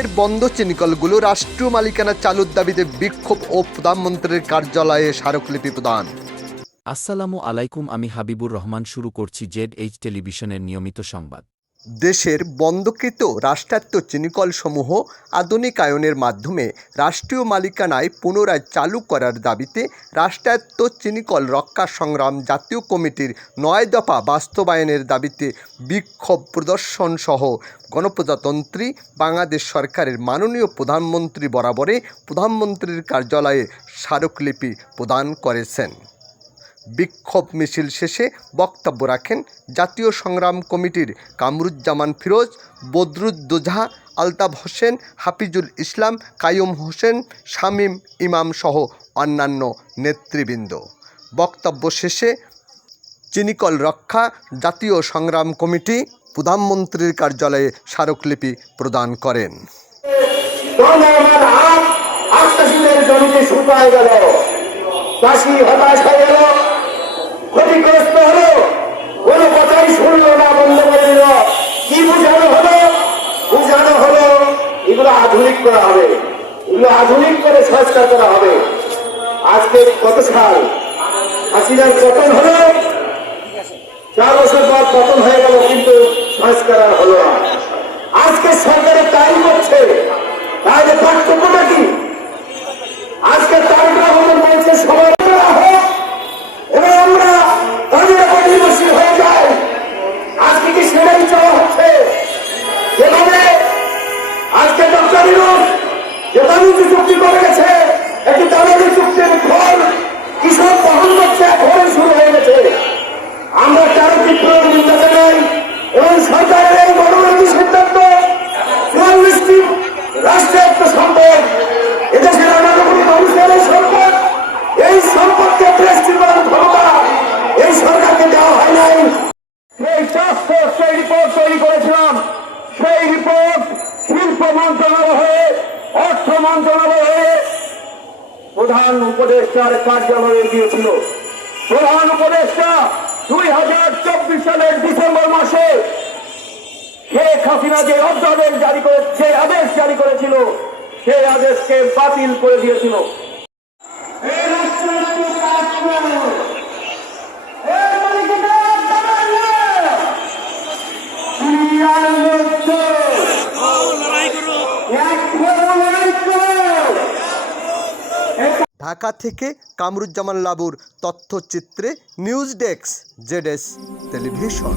দেশের বন্ধ চিনিকলগুলো রাষ্ট্রীয় মালিকানা চালুর দাবিতে বিক্ষোভ ও প্রধানমন্ত্রীর কার্যালয়ে স্মারকলিপি প্রদান। আসসালামু আলাইকুম, আমি হাবিবুর রহমান। শুরু করছি ZH টেলিভিশনের নিয়মিত সংবাদ। দেশের বন্ধকৃত রাষ্ট্রায়ত্ত চিনিকলসমূহ আধুনিকায়নের মাধ্যমে রাষ্ট্রীয় মালিকানায় পুনরায় চালু করার দাবিতে রাষ্ট্রায়ত্ত চিনিকল রক্ষা সংগ্রাম জাতীয় কমিটির ৯ দফা বাস্তবায়নের দাবিতে বিক্ষোভ প্রদর্শন সহ গণপ্রজাতন্ত্রী বাংলাদেশ সরকারের মাননীয় প্রধানমন্ত্রী বরাবরে প্রধানমন্ত্রীর কার্যালয়ে স্মারকলিপি প্রদান করেছেন। বিক্ষোভ মিছিল শেষে বক্তব্য রাখেন জাতীয় সংগ্রাম কমিটির কামরুজ্জামান ফিরোজ, বদরুদ্দোজা, আলতাফ হোসেন, হাফিজুল ইসলাম, কাইয়ুম হোসেন, শামীম ইমাম সহ অন্যান্য নেতৃবৃন্দ। বক্তব্য শেষে চিনিকল রক্ষা জাতীয় সংগ্রাম কমিটি প্রধানমন্ত্রীর কার্যালয়ে স্মারকলিপি প্রদান করেন। ক্ষতিগ্রস্ত হলো, কোনো কথাই শুনলো না, বন্ধ করে দিল। কি বুঝানো হলো? বুঝানো হলো এগুলো আধুনিক করা হবে, এগুলো আধুনিক করে সংস্কার করা হবে। আজকে কত সাল হাসিনার পতন হলো, 4 বছর পর পতন হয়ে গেল, কিন্তু সংস্কার আর হলো না। আজকে সরকারের তাই করছে, তাহলে পার্থক্যটা কি? আজকে তারেক রহমান বলছে সবার হোক এবং আমরা তাদের অধিবাসী হয়ে যাই। আজকে কি সেটাই চাওয়া হচ্ছে? যেভাবে আজকে ডক্টর ইউনূস যে বাণিজ্য চুক্তি করে গেছে, একটি দালালি চুক্তির ফল কৃষক বহন করছে, এখন শুরু হয়ে গেছে। আমরা তার তীব্র নিন্দা জানাই এবং সরকারের এই গণনীতি সিদ্ধান্ত ৪৪টি রাষ্ট্রায়ত্ত সম্পদ, এদেশের ১৮ কোটি মানুষের এই সম্পদ, এই সম্পদকে প্রেস্টিজের ক্ষমতা এই সরকারকে দেওয়া হয় নাই। এই টাস্ক ফোর্স সেই রিপোর্ট তৈরি করেছিলাম, সেই রিপোর্ট শিল্প মন্ত্রণালয়ে, অর্থ মন্ত্রণালয়ে প্রধান উপদেষ্টার কার্যালয়ে গিয়েছিল। প্রধান উপদেষ্টা 2024 সালের ডিসেম্বর মাসে শেখ হাসিনা যে অধ্যাদেশ জারি করে, যে আদেশ জারি করেছিল, সেই আদেশকে বাতিল করে দিয়েছিল। ঢাকা থেকে কামরুজ্জামান লাবুর তথ্যচিত্রে নিউজ ডেস্ক, ZH টেলিভিশন।